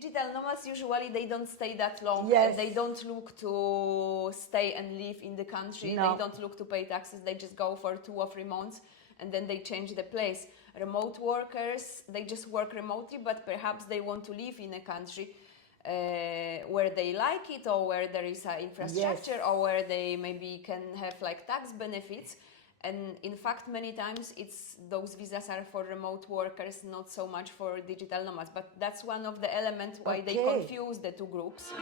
Digital nomads usually they don't stay that long. Yes. They don't look to stay and live in the country. No. They don't look to pay taxes. They just go for 2 or 3 months and then they change the place. Remote workers, they just work remotely, but perhaps they want to live in a country where they like it, or where there is an infrastructure, Yes. or where they maybe can have like tax benefits. And in fact, many times those visas are for remote workers, not so much for digital nomads. But that's one of the elements why they Okay. confuse the two groups.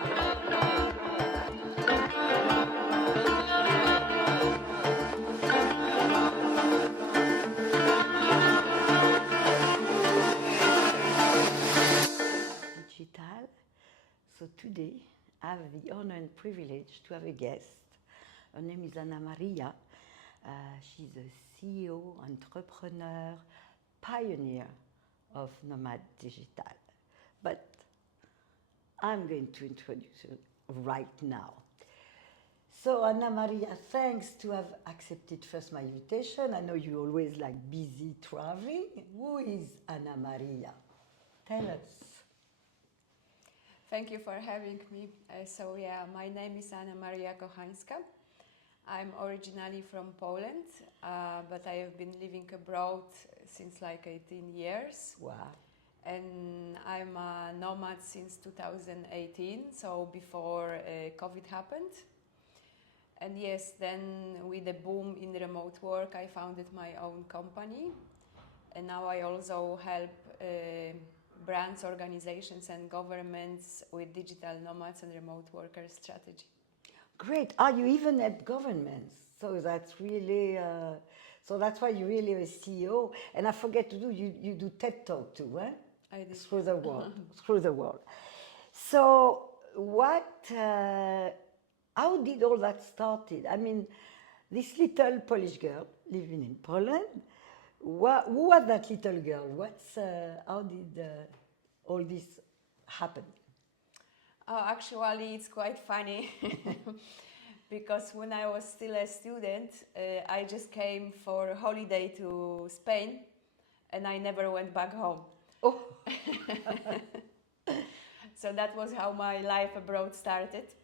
Digital. So today I have the honor and privilege to have a guest. Her name is Anna Maria. She's a CEO, entrepreneur, pioneer of Nomad Digital. But I'm going to introduce her right now. So Anna Maria, thanks to have accepted first my invitation. I know you always like busy traveling. Who is Anna Maria? Tell us. Thank you for having me. My name is Anna Maria Kochańska. I'm originally from Poland, but I have been living abroad since like 18 years. Wow. And I'm a nomad since 2018, so before COVID happened. And yes, then with the boom in remote work, I founded my own company. And now I also help brands, organizations and governments with digital nomads and remote workers strategy. Great. Are you even at governments? So that's really, so that's why you're really a CEO. And I forget to do, you do TED Talk too, eh? I did. Through the world, through the world. So how did all that started? I mean, this little Polish girl living in Poland, who was that little girl? How did all this happen? Oh, actually, it's quite funny because when I was still a student, I just came for a holiday to Spain and I never went back home. Oh. So that was how my life abroad started.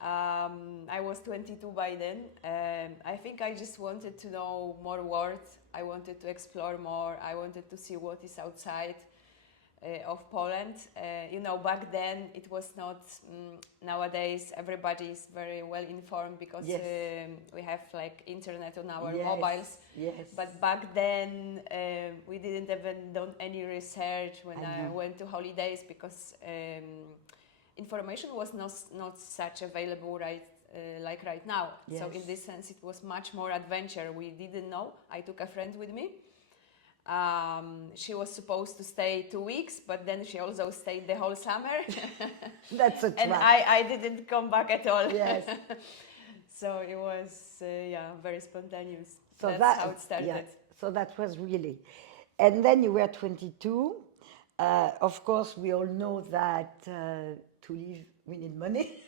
I was 22 by then. I think I just wanted to know more words. I wanted to explore more. I wanted to see what is outside of Poland. Back then it was not, nowadays everybody is very well informed because Yes. we have like internet on our Yes, mobiles. yes. But back then we didn't even done any research when I went to holidays because information was not such available like right now. Yes. So in this sense it was much more adventure. We didn't know. I took a friend with me. She was supposed to stay 2 weeks, but then she also stayed the whole summer. That's a trap. And I didn't come back at all. Yes. So it was, very spontaneous. So That's how it started. Yeah, so that was really. And then you were 22. Of course, we all know that to live, we need money.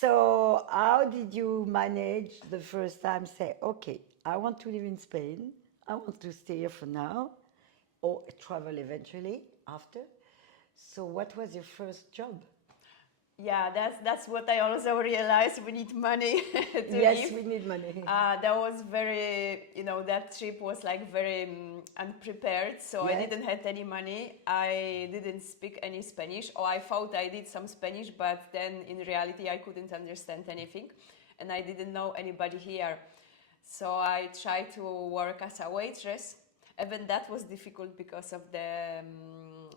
So how did you manage the first time say, okay, I want to live in Spain. I want to stay here for now, or travel eventually after. So what was your first job? Yeah, that's what I also realized. We need money to Yes, live. we need money. That was very, that trip was like very unprepared. So Yeah. I didn't have any money. I didn't speak any Spanish, or I thought I did some Spanish, but then in reality I couldn't understand anything, and I didn't know anybody here. So I tried to work as a waitress. Even that was difficult because of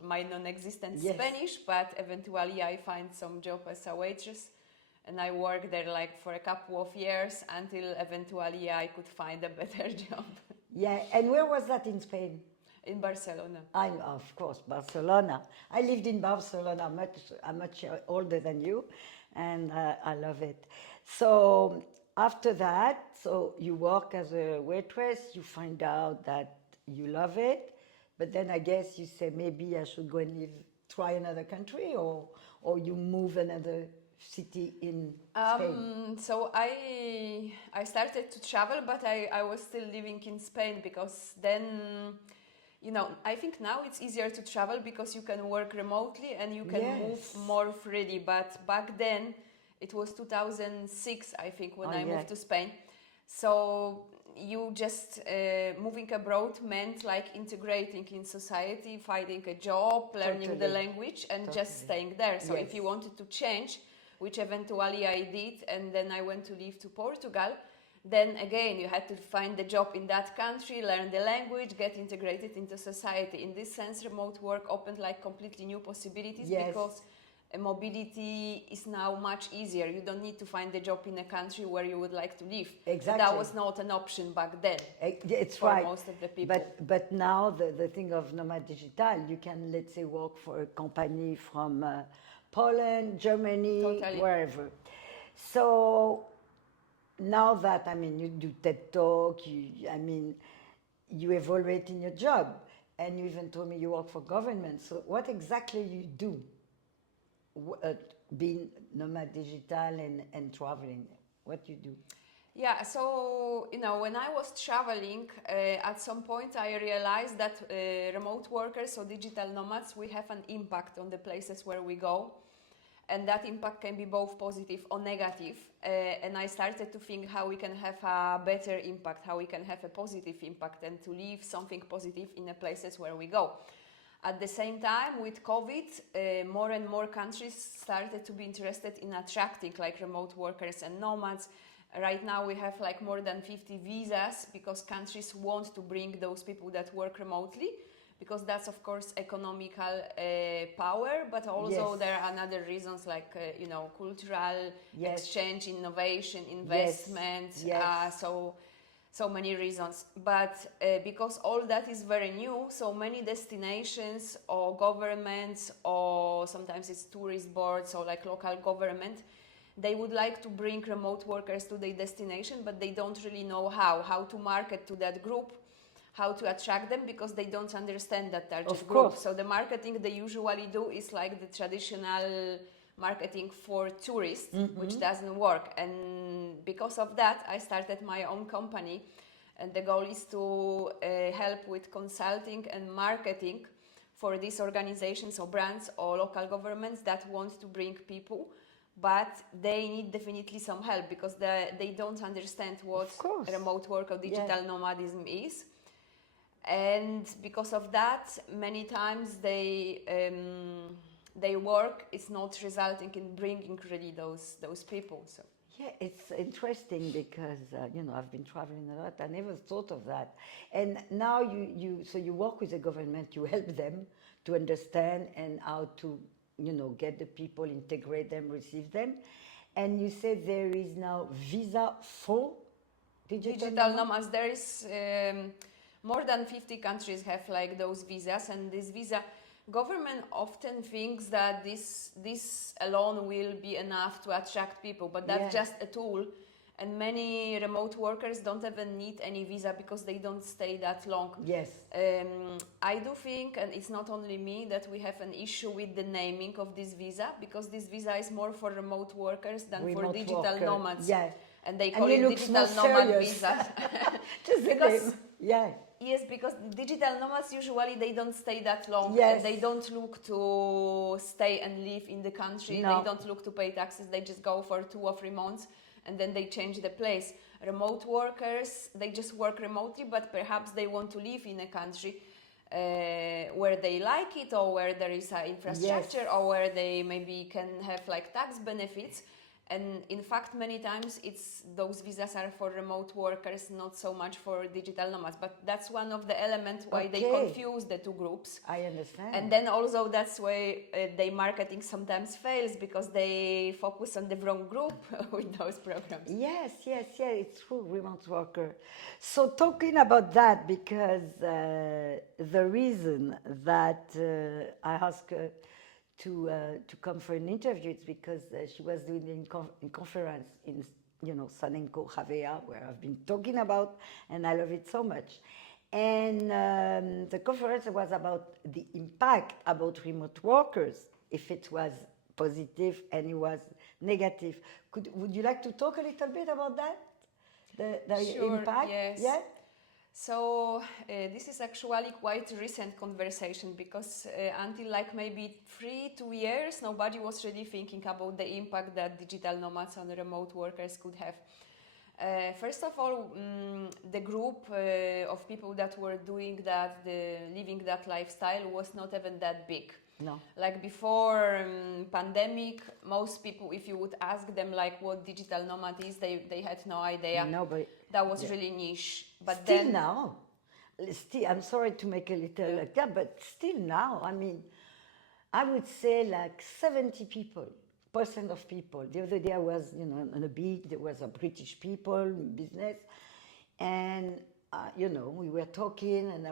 my non-existent Yes. Spanish, but eventually I find some job as a waitress, and I worked there like for a couple of years until eventually I could find a better job. Yeah, and where was that in Spain? In Barcelona. Of course, Barcelona. I lived in Barcelona. I'm much older than you, and I love it. So after that, so you work as a waitress. You find out that you love it, but then I guess you say maybe I should go and try another country, or you move another city in Spain. So I started to travel, but I was still living in Spain because then you know, I think now it's easier to travel because you can work remotely and you can move Yes. more freely. But back then, it was 2006, I think, when I moved to Spain. So you just moving abroad meant like integrating in society, finding a job, learning the language, and just staying there. So if you wanted to change, which eventually I did, and then I went to live to Portugal, then again you had to find the job in that country, learn the language, get integrated into society. In this sense, remote work opened like completely new possibilities because mobility is now much easier. You don't need to find a job in a country where you would like to live. Exactly. That was not an option back then. It's for right. most of the people. But now the thing of Nomad Digital, you can, let's say, work for a company from Poland, Germany, wherever. So now that, I mean, you do TED Talk, you evaluate in your job, and you even told me you work for government. So what exactly you do, being Nomad Digital and traveling? What you do? Yeah, so, you know, when I was traveling, at some point I realized that remote workers or digital nomads, we have an impact on the places where we go. And that impact can be both positive or negative. And I started to think how we can have a better impact, how we can have a positive impact and to leave something positive in the places where we go. At the same time, with COVID, more and more countries started to be interested in attracting like remote workers and nomads. Right now we have like more than 50 visas because countries want to bring those people that work remotely, because that's of course economical power, but also there are other reasons like you know, cultural exchange, innovation, investment, so many reasons. But because all that is very new, so many destinations or governments, or sometimes it's tourist boards or like local government, they would like to bring remote workers to their destination, but they don't really know how to market to that group, how to attract them, because they don't understand that target group. So the marketing they usually do is like the traditional marketing for tourists, which doesn't work. And because of that, I started my own company, and the goal is to help with consulting and marketing for these organizations or brands or local governments that want to bring people, but they need definitely some help because they don't understand what remote work or digital nomadism is. And because of that, many times their work is not resulting in bringing really those people. So yeah, it's interesting because you know, I've been traveling a lot. I never thought of that. And now you work with the government, you help them to understand and how to, you know, get the people, integrate them, receive them. And you said there is now visa for digital nomads. There is more than 50 countries have like those visas, and this visa, government often thinks that this alone will be enough to attract people, but that's just a tool. And many remote workers don't even need any visa because they don't stay that long. I do think, and it's not only me, that we have an issue with the naming of this visa, because this visa is more for remote workers than for digital nomads. And they call it digital nomad visa. Because yes, because digital nomads usually they don't stay that long, and they don't look to stay and live in the country. They don't look to pay taxes. They just go for 2 or 3 months and then they change the place. Remote workers, they just work remotely, but perhaps they want to live in a country where they like it, or where there is infrastructure, or where they maybe can have like tax benefits. And in fact, many times those visas are for remote workers, not so much for digital nomads. But that's one of the elements why they confuse the two groups. I understand. And then also that's why their marketing sometimes fails, because they focus on the wrong group with those programs. Yes, it's true, remote worker. So talking about that, because the reason that I asked to come for an interview, it's because she was doing a conference in, you know, Sanenko, Javea, where I've been talking about, and I love it so much. And the conference was about the impact about remote workers, if it was positive and it was negative. Would you like to talk a little bit about that? The sure, impact? Yes. Yeah? So this is actually quite recent conversation because until like maybe 2 years, nobody was really thinking about the impact that digital nomads and remote workers could have. First of all, the group of people that were doing that, living that lifestyle was not even that big. No. Like before pandemic, most people, if you would ask them like what digital nomad is, they had no idea. Nobody. That was really niche. But Still then now, I'm sorry to make a little like that, but still now, I mean, I would say like 70% of people. The other day I was, on a beach, there was a British people in business, and, we were talking, and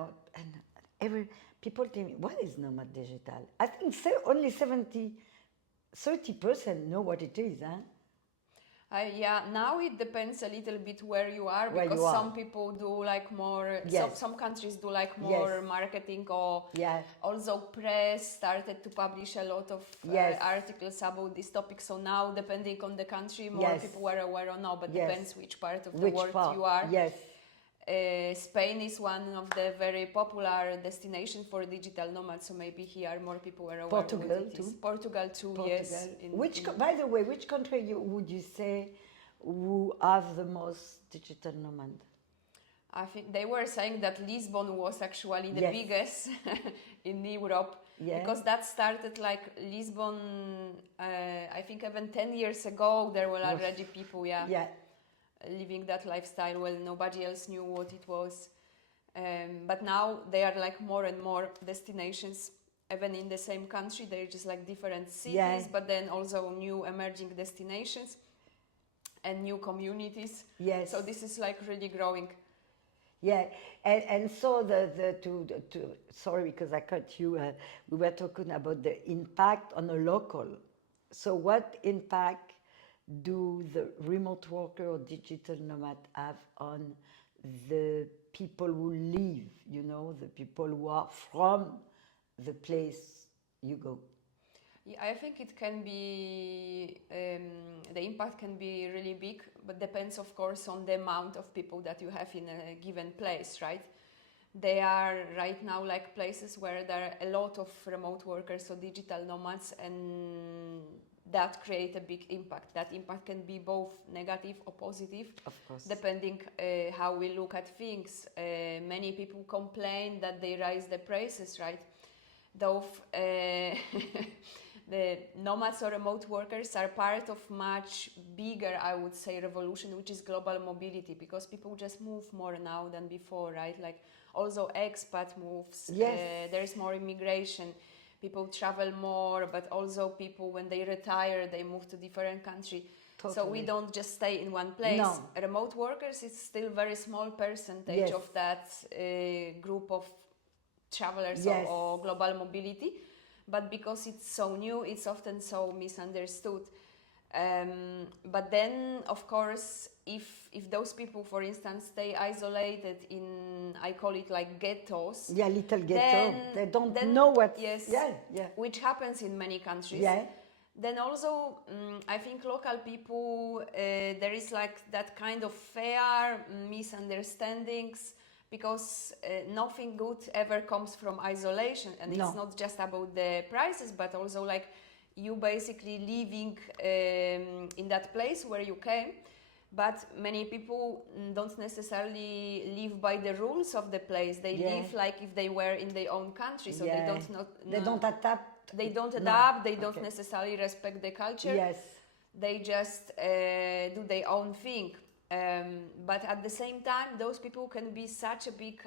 every people tell me, what is Nomad Digital? I think only 30% know what it is, huh? yeah, now it depends a little bit where you are, Where because you are. some people do like more, Yes. some countries do like more Yes. marketing, or Yeah. also press started to publish a lot of Yes. articles about this topic. So now, depending on the country, more Yes. people are aware or not, but Yes. depends which part of the Which world part? you are. Yes. Spain is one of the very popular destinations for digital nomads, so maybe here more people are aware. Portugal what it is. too. Portugal too, yes. By the way, which country would you say who have the most digital nomad? I think they were saying that Lisbon was actually the Yes. biggest in Europe, Yeah. because that started like Lisbon. I think even 10 years ago there were already people, Yeah. living that lifestyle. Well, nobody else knew what it was, but now they are like more and more destinations, even in the same country. They're just like different cities, Yeah. but then also new emerging destinations and new communities. Yes. So this is like really growing. Yeah, and so sorry because I cut you. We were talking about the impact on a local. So what impact do the remote worker or digital nomad have on the people who live? The people who are from the place you go. Yeah, I think it can be, the impact can be really big, but depends of course on the amount of people that you have in a given place, right? They are right now like places where there are a lot of remote workers or digital nomads, and that create a big impact. That impact can be both negative or positive, Of course. depending how we look at things. Many people complain that they raise the prices, right? Though the nomads or remote workers are part of much bigger, I would say, revolution, which is global mobility, because people just move more now than before, right? Like also expat moves, Yes. there is more immigration, people travel more, but also people, when they retire, they move to different country. Totally. So we don't just stay in one place. No. Remote workers is still very small percentage Yes. of that group of travelers, Yes. or global mobility, but because it's so new, it's often so misunderstood. But then, of course, if those people, for instance, stay isolated in, I call it like ghettos. Yeah, little ghetto. They don't then, know what. Yes. Yeah. Which happens in many countries. Yeah. Then also, I think local people, there is like that kind of fair misunderstandings, because nothing good ever comes from isolation, and No. it's not just about the prices, but also like you basically living in that place where you came. But many people don't necessarily live by the rules of the place. They live like if they were in their own country, so they don't They don't adapt. They don't No. adapt. They don't Okay. necessarily respect the culture. Yes. They just do their own thing. But at the same time, those people can be such a big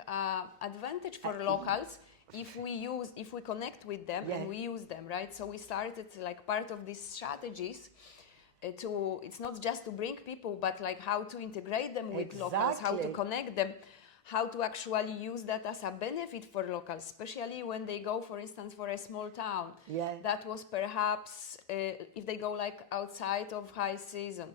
advantage for locals if we connect with them and we use them, right? So we started like part of these strategies it's not just to bring people, but like how to integrate them with locals, how to connect them, how to actually use that as a benefit for locals, especially when they go, for instance, for a small town. Yeah. That was perhaps if they go like outside of high season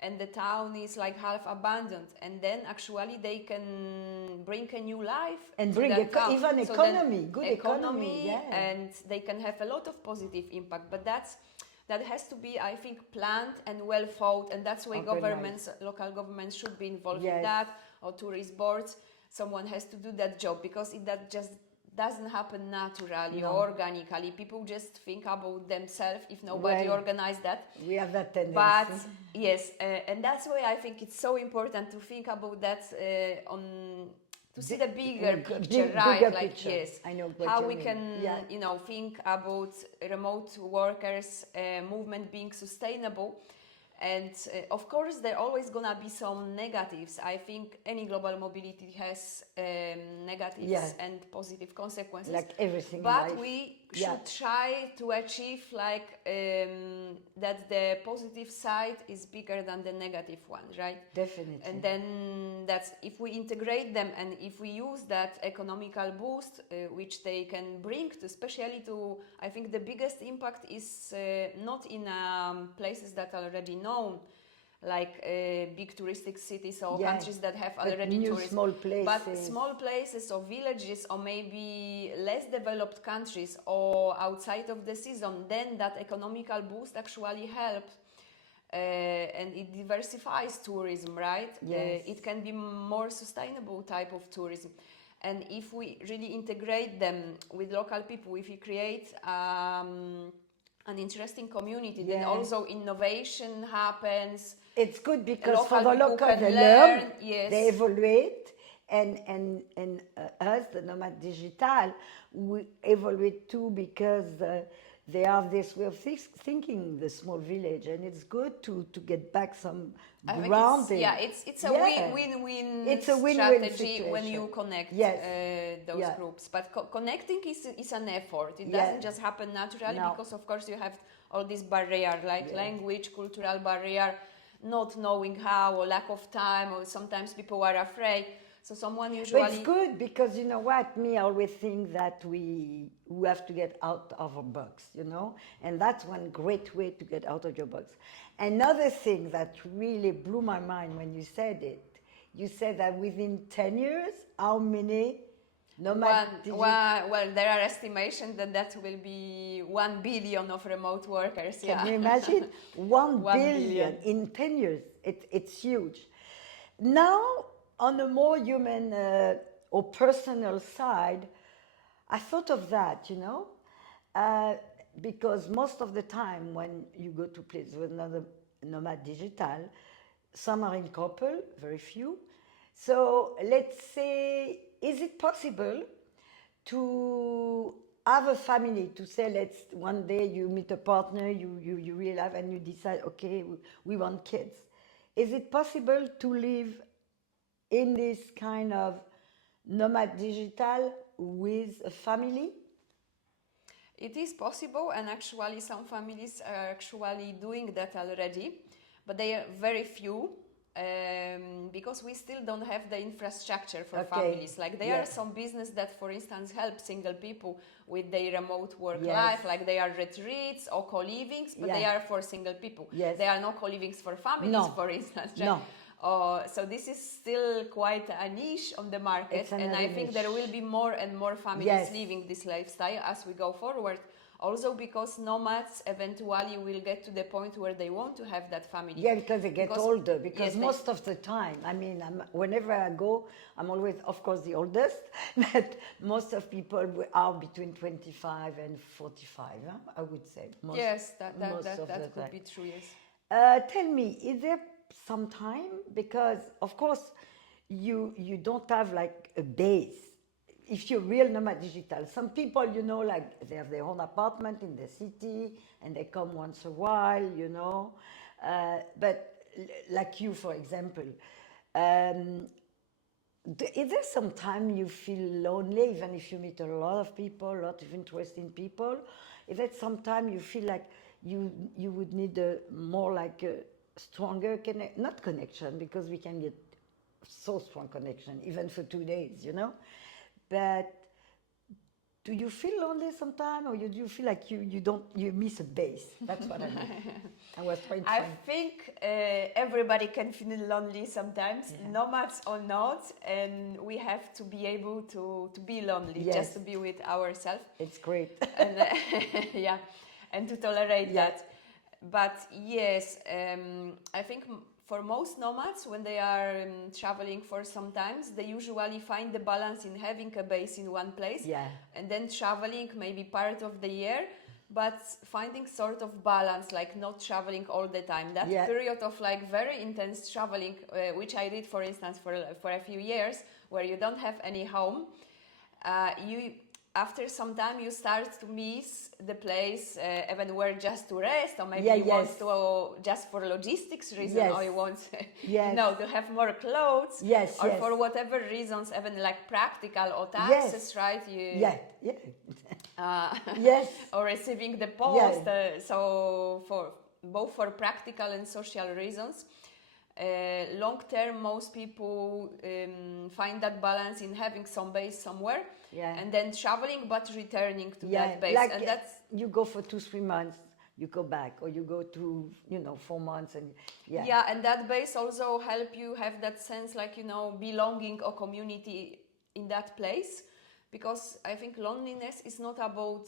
and the town is like half abandoned, and then actually they can bring a new life and to bring that town. even So economy, good economy, yeah. And they can have a lot of positive impact. But that has to be, I think, planned and well thought, and that's why local governments should be involved in that, or tourist boards. someone has to do that job, because that just doesn't happen naturally No. or organically. People just think about themselves if nobody Well, organizes that. We have that tendency. But yes, and that's why I think it's so important to think about that to see the bigger picture, right? Bigger like picture. yes, I know what how you we mean. can Yeah. think about remote workers movement being sustainable. And of course, there are always gonna be some negatives. I think any global mobility has negatives and positive consequences. Like everything in But life. we should try to achieve like that the positive side is bigger than the negative one, right? Definitely. And then that's if we integrate them and if we use that economical boost which they can bring to, especially to, I think the biggest impact is not in places that are already known, like big touristic cities or countries that have already tourism, small places. but small places or villages or maybe less developed countries or outside of the season, then that economical boost actually helps. And it diversifies tourism, right? Yes. It can be more sustainable type of tourism. And if we really integrate them with local people, if we create an interesting community, then also innovation happens. It's good because for the people local can they learn, learn, yes. they evaluate, and us, the Nomad Digital, we evaluate too because they have this way of thinking, the small village, and it's good to get back some grounding. It's a win-win It's a win-win strategy situation. when you connect those groups. But connecting is an effort. It doesn't just happen naturally because, of course, you have all these barriers like language, cultural barrier, not knowing how, or lack of time, or sometimes people are afraid. So someone usually... But it's good because, you know what, me, I always think that we have to get out of our box, you know? And that's one great way to get out of your box. Another thing that really blew my mind when you said it, you said that within 10 years, how many nomad... Well, there are estimations that will be 1 billion of remote workers. Can you imagine? 1 billion in 10 years. It's huge. Now, on a more human or personal side, I thought of that, you know, because most of the time when you go to places with another Nomad Digital, some are in couple, very few. So let's say, is it possible to have a family, to say, let's one day you meet a partner, you realize and you decide, okay, we want kids. Is it possible to live in this kind of Nomad Digital with a family? It is possible, and actually some families are actually doing that already, but they are very few because we still don't have the infrastructure for families. Like there are some business that, for instance, help single people with their remote work life, like they are retreats or co-livings, but they are for single people. They are not co-livings for families, for instance. Right? So this is still quite a niche on the market, and I think there will be more and more families living this lifestyle as we go forward. Also because nomads eventually will get to the point where they want to have that family. Yeah, because they get older. Because most of the time, I mean, whenever I go, I'm always, of course, the oldest, but most of people are between 25 and 45, I would say. That could be true, yes. Tell me, is there some time? Because, of course, you don't have like a base. If you're real Nomad Digital, some people, you know, like they have their own apartment in the city and they come once a while, you know. But like you, for example, is there some time you feel lonely, even if you meet a lot of people, a lot of interesting people? Is there some time you feel like you would need a more like a stronger not connection, because we can get so strong connection even for 2 days, you know? But do you feel lonely sometimes, or do you feel like you miss a base? That's what I mean. I was trying to I think everybody can feel lonely sometimes, nomads or not, and we have to be able to be lonely, just to be with ourselves. It's great. And, and to tolerate that. But yes, I think for most nomads, when they are traveling for some times, they usually find the balance in having a base in one place and then traveling maybe part of the year, but finding sort of balance, like not traveling all the time. That period of like very intense traveling, which I did, for instance, for a few years, where you don't have any home, after some time you start to miss the place, even where just to rest, or maybe you want to just for logistics reason, or you want you know, to have more clothes, or for whatever reasons, even like practical or taxes, right? Or receiving the post. So for both for practical and social reasons. Long term, most people find that balance in having some base somewhere and then traveling, but returning to that base. Like and that's you go for 2-3 months, you go back, or you go to 4 months, and and that base also help you have that sense, like, you know, belonging or community in that place, because I think loneliness is not about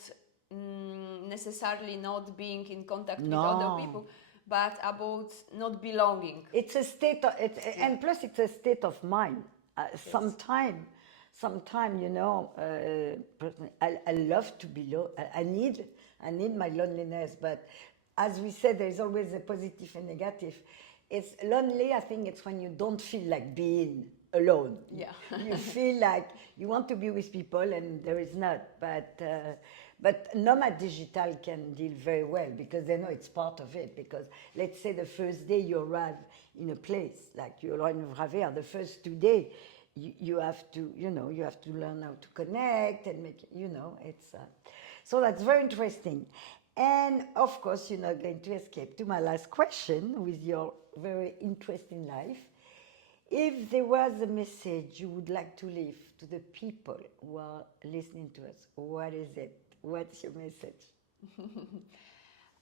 necessarily not being in contact with other people, but about not belonging. It's a state of, and plus it's a state of mind. Sometime, you know, I love to be alone. I need my loneliness, but as we said, there's always a positive and negative. It's lonely, I think it's when you don't feel like being alone. You feel like you want to be with people and there is not, but Nomad Digital can deal very well because they know it's part of it. Because let's say the first day you arrive in a place, like you arrive in Vraver, the first 2 days, you have to, you have to learn how to connect and make, it's, so that's very interesting. And of course, you're not going to escape to my last question with your very interesting life. If there was a message you would like to leave to the people who are listening to us, what is it? What's your message?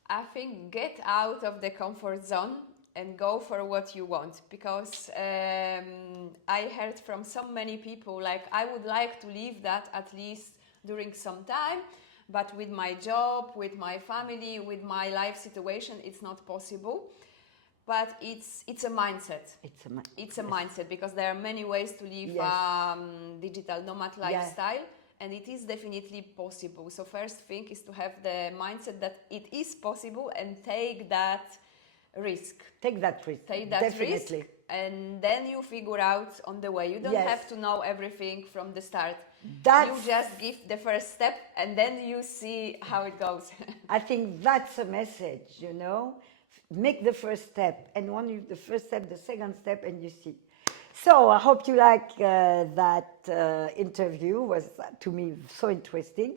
I think get out of the comfort zone and go for what you want, because I heard from so many people, like, I would like to leave that at least during some time, but with my job, with my family, with my life situation, it's not possible. But it's a mindset. It's a mindset, because there are many ways to live digital nomad lifestyle, and it is definitely possible. So first thing is to have the mindset that it is possible and take that risk. Take that risk, and then you figure out on the way. You don't have to know everything from the start. You just give the first step, and then you see how it goes. I think that's a message, Make the first step, and when you the first step, the second step, and you see. So I hope you like that interview. Was to me so interesting.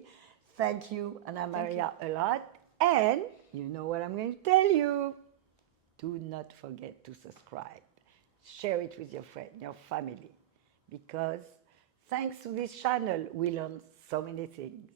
Thank you, Anna Maria, a lot. And you know what I'm going to tell you. Do not forget to subscribe. Share it with your friend, your family, because thanks to this channel, we learn so many things.